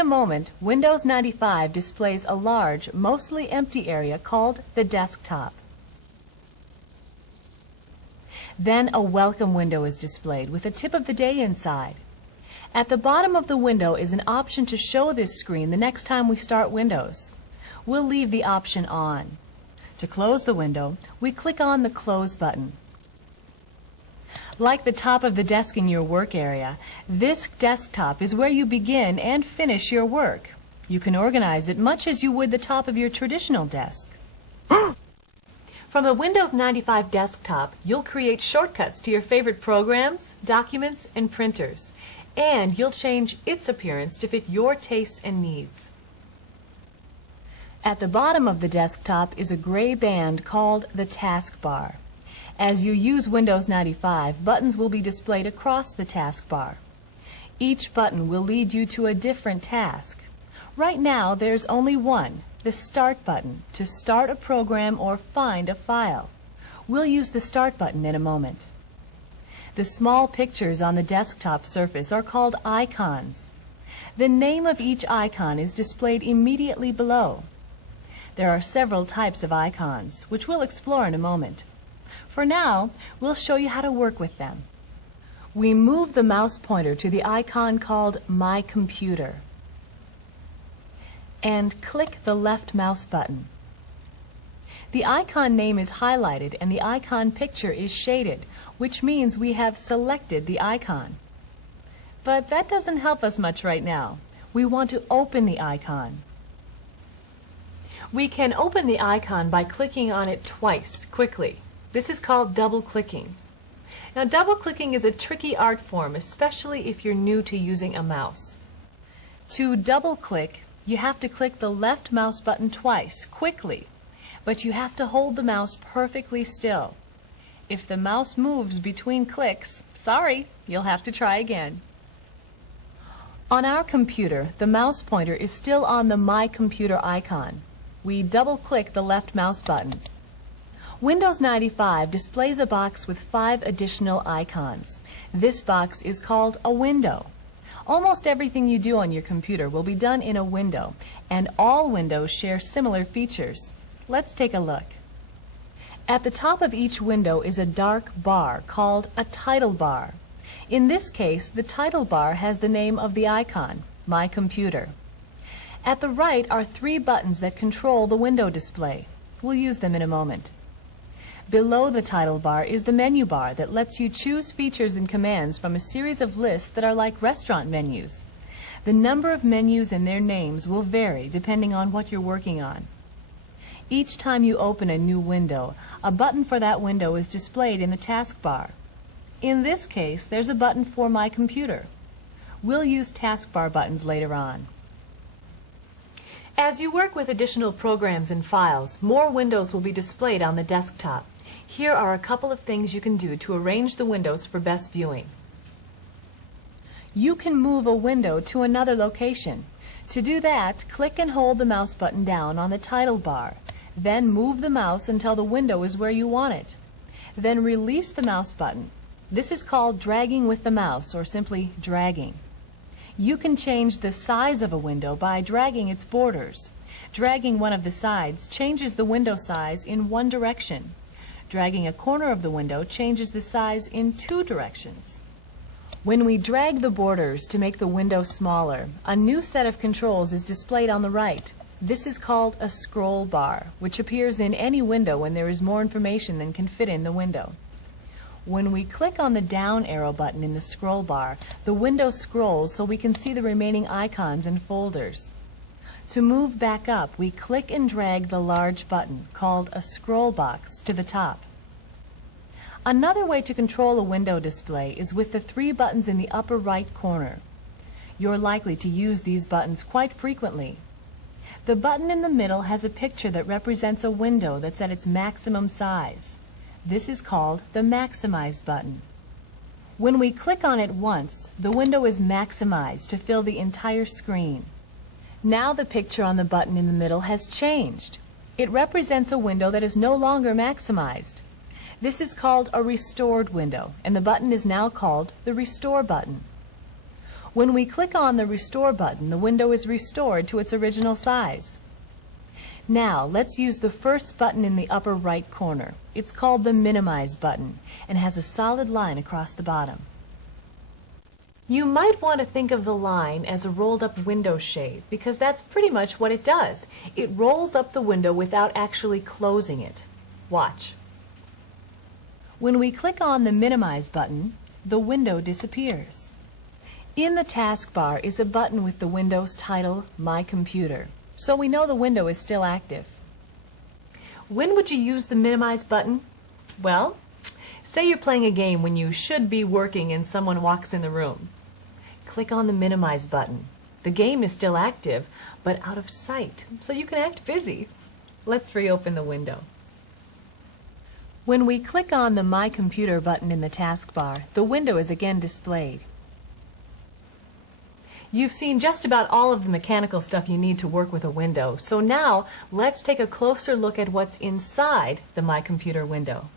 a moment, Windows 95 displays a large, mostly empty area called the desktop. Then a welcome window is displayed with a tip of the day inside. At the bottom of the window is an option to show this screen the next time we start Windows. We'll leave the option on. To close the window, we click on the Close button. Like the top of the desk in your work area, this desktop is where you begin and finish your work. You can organize it much as you would the top of your traditional desk. From the Windows 95 desktop, you'll create shortcuts to your favorite programs, documents, and printers, and you'll change its appearance to fit your tastes and needs. At the bottom of the desktop is a gray band called the taskbar. As you use Windows 95, buttons will be displayed across the taskbar. Each button will lead you to a different task. Right now, there's only one, the Start button, to start a program or find a file. We'll use the Start button in a moment. The small pictures on the desktop surface are called icons. The name of each icon is displayed immediately below. There are several types of icons, which we'll explore in a moment. For now, we'll show you how to work with them. We move the mouse pointer to the icon called My Computer and click the left mouse button. The icon name is highlighted and the icon picture is shaded, which means we have selected the icon. But that doesn't help us much right now. We want to open the icon. We can open the icon by clicking on it twice, quickly. This is called double-clicking. Now, double-clicking is a tricky art form, especially if you're new to using a mouse. To double-click, you have to click the left mouse button twice, quickly, but you have to hold the mouse perfectly still. If the mouse moves between clicks, sorry, you'll have to try again. On our computer, the mouse pointer is still on the My Computer icon. We double-click the left mouse button. Windows 95 displays a box with 5 additional icons. This box is called a window. Almost everything you do on your computer will be done in a window, and all windows share similar features. Let's take a look. At the top of each window is a dark bar called a title bar. In this case, the title bar has the name of the icon, My Computer. At the right are 3 buttons that control the window display. We'll use them in a moment. Below the title bar is the menu bar that lets you choose features and commands from a series of lists that are like restaurant menus. The number of menus and their names will vary depending on what you're working on. Each time you open a new window, a button for that window is displayed in the taskbar. In this case, there's a button for My Computer. We'll use taskbar buttons later on. As you work with additional programs and files, more windows will be displayed on the desktop. Here are a couple of things you can do to arrange the windows for best viewing. You can move a window to another location. To do that, click and hold the mouse button down on the title bar. Then move the mouse until the window is where you want it. Then release the mouse button. This is called dragging with the mouse, or simply dragging. You can change the size of a window by dragging its borders. Dragging one of the sides changes the window size in one direction. Dragging a corner of the window changes the size in 2 directions. When we drag the borders to make the window smaller, a new set of controls is displayed on the right. This is called a scroll bar, which appears in any window when there is more information than can fit in the window. When we click on the down arrow button in the scroll bar, the window scrolls so we can see the remaining icons and folders. To move back up, we click and drag the large button, called a scroll box, to the top. Another way to control a window display is with the 3 buttons in the upper right corner. You're likely to use these buttons quite frequently. The button in the middle has a picture that represents a window that's at its maximum size. This is called the Maximize button. When we click on it once, the window is maximized to fill the entire screen. Now the picture on the button in the middle has changed. It represents a window that is no longer maximized. This is called a restored window, and the button is now called the Restore button. When we click on the Restore button, the window is restored to its original size. Now, let's use the first button in the upper right corner. It's called the Minimize button and has a solid line across the bottom. You might want to think of the line as a rolled-up window shade because that's pretty much what it does. It rolls up the window without actually closing it. Watch. When we click on the Minimize button, the window disappears. In the taskbar is a button with the Windows title, My Computer, so we know the window is still active. When would you use the Minimize button? Well, say you're playing a game when you should be working and someone walks in the room. Click on the Minimize button. The game is still active, but out of sight, so you can act busy. Let's reopen the window. When we click on the My Computer button in the taskbar, the window is again displayed. You've seen just about all of the mechanical stuff you need to work with a window, so now let's take a closer look at what's inside the My Computer window.